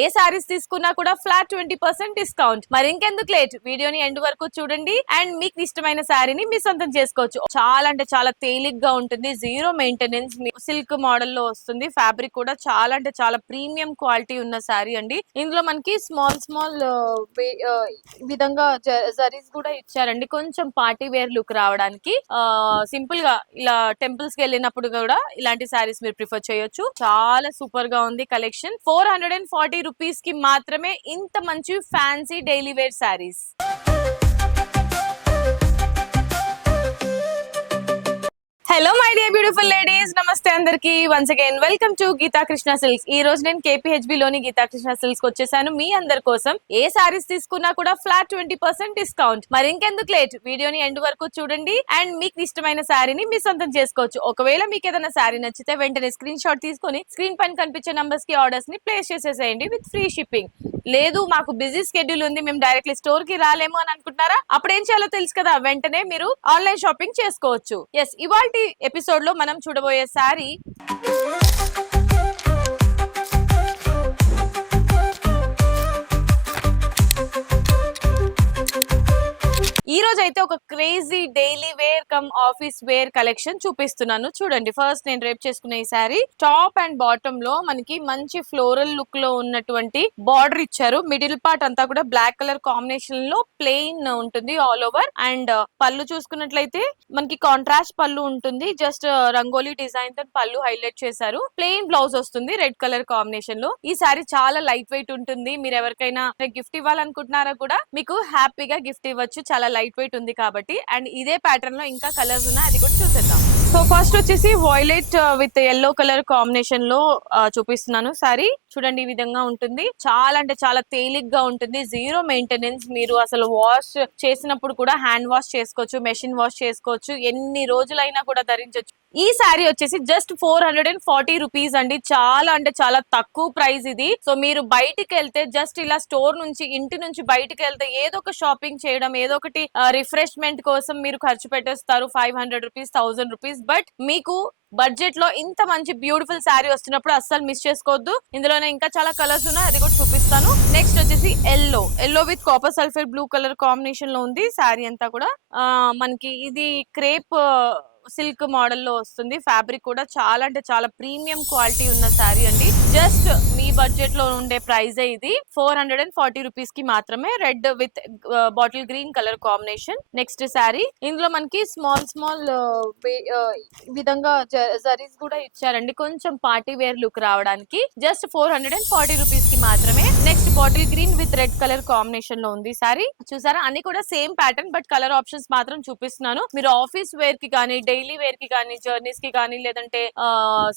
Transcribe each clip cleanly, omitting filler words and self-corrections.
ఏ సారీస్ తీసుకున్నా కూడా flat 20% discount. మరి ఇంకెందుకు లేట్, వీడియోని ఎండ్ వరకు చూడండి అండ్ మీకు ఇష్టమైన శారీని మీ సొంతం చేసుకోవచ్చు. చాలా అంటే చాలా తేలిగ్గా ఉంటుంది, జీరో మెయింటెనెన్స్, సిల్క్ మోడల్ లో వస్తుంది. ఫ్యాబ్రిక్ కూడా చాలా అంటే చాలా ప్రీమియం క్వాలిటీ ఉన్న శారీ అండి. ఇందులో మనకి స్మాల్ స్మాల్ విధంగా జరీస్ కూడా ఇచ్చారండి, కొంచెం పార్టీ వేర్ లుక్ రావడానికి. సింపుల్ గా ఇలా టెంపుల్స్ కి వెళ్ళినప్పుడు కూడా ఇలాంటి శారీస్ మీరు ప్రిఫర్ చేయొచ్చు. చాలా సూపర్ గా ఉంది కలెక్షన్. 440 రూపీస్ కి మాత్రమే ఇంత మంచి fancy daily wear sarees. Hello my dear beautiful ladies, నమస్తే అందరికి. Once again welcome to Geetha Krishna Silks. ఈ రోజు నేను KPHB లోని గీతా కృష్ణ సిల్క్స్ వచ్చేసాను మీ అందరి కోసం. ఏ సారీస్ తీసుకున్నా కూడా ఫ్లాట్ 20% డిస్కౌంట్. మరి ఇంకెందుకు లేట్, వీడియోని ఎండ్ వరకు చూడండి అండ్ మీకు ఇష్టమైన శారీని మీ సొంతం చేసుకోవచ్చు. ఒకవేళ మీకు ఏదైనా శారీ నచ్చితే వెంటనే స్క్రీన్ షాట్ తీసుకొని స్క్రీన్ పైన కనిపించే నంబర్స్ కి ఆర్డర్స్ ని ప్లేస్ చేసేసేయండి విత్ ఫ్రీ షిప్పింగ్. లేదు మాకు బిజీ షెడ్యూల్ ఉంది, మేము డైరెక్ట్లీ స్టోర్ కి రాలేము అని అనుకుంటున్నారా? అప్పుడు ఏం చేయాలో తెలుసు కదా, వెంటనే మీరు ఆన్లైన్ షాపింగ్ చేసుకోవచ్చు. ఎస్, ఇవాల్టి ఎపిసోడ్ లో మనం చూడబోయే శారీ ఈ రోజు అయితే ఒక crazy daily wear cum office wear collection చూపిస్తున్నాను. చూడండి, ఫస్ట్ నేను రేప్ చేసుకున్న ఈ శారీ టాప్ అండ్ బాటమ్ లో మనకి మంచి ఫ్లోరల్ లుక్ లో ఉన్నటువంటి బార్డర్ ఇచ్చారు. మిడిల్ పార్ట్ అంతా కూడా బ్లాక్ కలర్ కాంబినేషన్ లో ప్లెయిన్ ఉంటుంది ఆల్ ఓవర్. అండ్ పళ్ళు చూసుకున్నట్లయితే మనకి కాంట్రాస్ట్ పళ్ళు ఉంటుంది, జస్ట్ రంగోలీ డిజైన్ తో పళ్ళు హైలైట్ చేశారు. ప్లెయిన్ బ్లౌజ్ వస్తుంది రెడ్ కలర్ కాంబినేషన్ లో. ఈ శారీ చాలా లైట్ వెయిట్ ఉంటుంది. మీరు ఎవరికైనా గిఫ్ట్ ఇవ్వాలనుకుంటున్నారా కూడా మీకు హ్యాపీగా గిఫ్ట్ ఇవ్వచ్చు, చాలా లైట్ వెయిట్ ఉంది కాబట్టి. అండ్ ఇదే ప్యాటర్న్ లో ఇంకా కలర్స్ ఉన్నాయి, అది కూడా చూసేద్దాం. సో ఫస్ట్ వచ్చేసి violet with yellow colour combination లో చూపిస్తున్నాను సారీ. చూడండి, ఈ విధంగా ఉంటుంది. చాలా అంటే చాలా తేలిగ్గా ఉంటుంది, జీరో మెయింటెనెన్స్. మీరు అసలు వాష్ చేసినప్పుడు కూడా హ్యాండ్ వాష్ చేసుకోవచ్చు, మెషిన్ వాష్ చేసుకోవచ్చు, ఎన్ని రోజులైనా కూడా ధరించవచ్చు. ఈ శారీ వచ్చేసి జస్ట్ 440 రూపీస్ అండి. చాలా అంటే చాలా తక్కువ ప్రైస్ ఇది. సో మీరు బయటికి వెళ్తే జస్ట్ ఇలా స్టోర్ నుంచి, ఇంటి నుంచి బయటికి వెళ్తే ఏదో ఒక షాపింగ్ చేయడం, ఏదో ఒకటి రిఫ్రెష్మెంట్ కోసం మీరు ఖర్చు పెట్టేస్తారు 500 రూపీస్, 1000 రూపీస్. బట్ మీకు బడ్జెట్ లో ఇంత మంచి బ్యూటిఫుల్ శారీ వస్తున్నప్పుడు అస్సలు మిస్ చేసుకోవద్దు. ఇందులోనే ఇంకా చాలా కలర్స్ ఉన్నాయి, అది కూడా చూపిస్తాను. నెక్స్ట్ వచ్చేసి yellow with copper sulphate blue colour combination లో ఉంది శారీ అంతా కూడా. మనకి ఇది క్రేప్ సిల్క్ మోడల్ లో వస్తుంది. ఫ్యాబ్రిక్ కూడా చాలా అంటే చాలా ప్రీమియం క్వాలిటీ ఉన్న శారీ అండి. జస్ట్ మీ బడ్జెట్ లో ఉండే ప్రైస్ ఇది 440 రూపీస్ కి మాత్రమే. Red with bottle green colour combination. Next sari, ఇందులో మనకి స్మాల్ స్మాల్ విధంగా జరీస్ కూడా ఇచ్చారండి, కొంచెం పార్టీ వేర్ లుక్ రావడానికి. జస్ట్ 440 రూపీస్ కి మాత్రమే. Next bottle green with red colour combination లో ఉంది శారీ. చూసారా, అన్ని కూడా same pattern, but colour options మాత్రం చూపిస్తున్నాను. మీరు ఆఫీస్ వేర్ కి కానీ, డైలీ వేర్ కి కానీ, జర్నీస్ కి కానీ, లేదంటే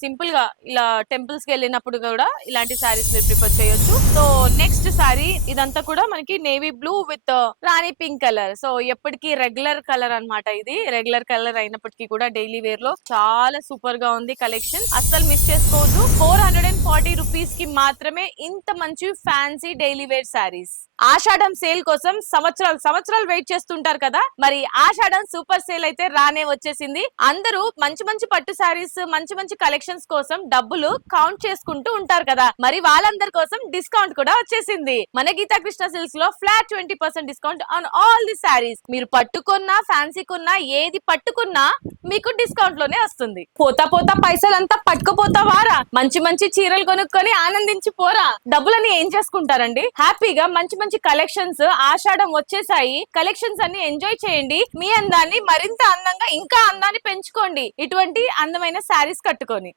సింపుల్ గా ఇలా టెంపుల్స్ కి వెళ్ళినప్పుడు కూడా ఇలాంటి శారీస్ మీరు ప్రిఫర్ చేయొచ్చు. సో నెక్స్ట్ శారీ, ఇదంతా కూడా మనకి navy blue with Rani pink colour. So ఎప్పటికీ రెగ్యులర్ కలర్ అన్నమాట. ఇది రెగ్యులర్ కలర్ అయినప్పటికీ కూడా డైలీ వేర్ లో చాలా సూపర్ గా ఉంది కలెక్షన్, అస్సలు మిస్ చేసుకోవద్దు. 440 రూపీస్ కి మాత్రమే ఇంత మంచి ఫ్యాన్సీ డైలీ వేర్ శారీస్. ఆషాఢం సేల్ కోసం సంవత్సరాలు వెయిట్ చేస్తుంటారు కదా, మరి ఆషాఢం సూపర్ సేల్ అయితే రానే వచ్చేసింది. అందరూ మంచి మంచి పట్టు శారీస్, మంచి మంచి కలెక్షన్స్ కోసం డబ్బులు కౌంట్ చేసుకుంటూ ఉంటారు కదా, మరి వాళ్ళందరి కోసం డిస్కౌంట్ కూడా వచ్చేసింది. మన గీతా కృష్ణ సిల్క్స్ లో flat 20% discount on all the saris. మీరు పట్టుకున్నా, ఫ్యాన్సీ కొన్నా, ఏది పట్టుకున్నా మీకు డిస్కౌంట్ లోనే వస్తుంది. పోతా పోతా పైసలంతా పట్టుకుపోతావారా, మంచి మంచి చీరలు కొనుక్కొని ఆనందించి పోరా. డబ్బులని ఏం చేసుకుంటారండి? హ్యాపీగా మంచి మంచి కలెక్షన్స్ ఆషాఢం వచ్చేసాయి, కలెక్షన్స్ అన్ని ఎంజాయ్ చేయండి. మీ అందాన్ని మరింత అందంగా, ఇంకా అందాన్ని పెంచుకోండి ఇటువంటి అందమైన శారీస్ కట్టుకొని.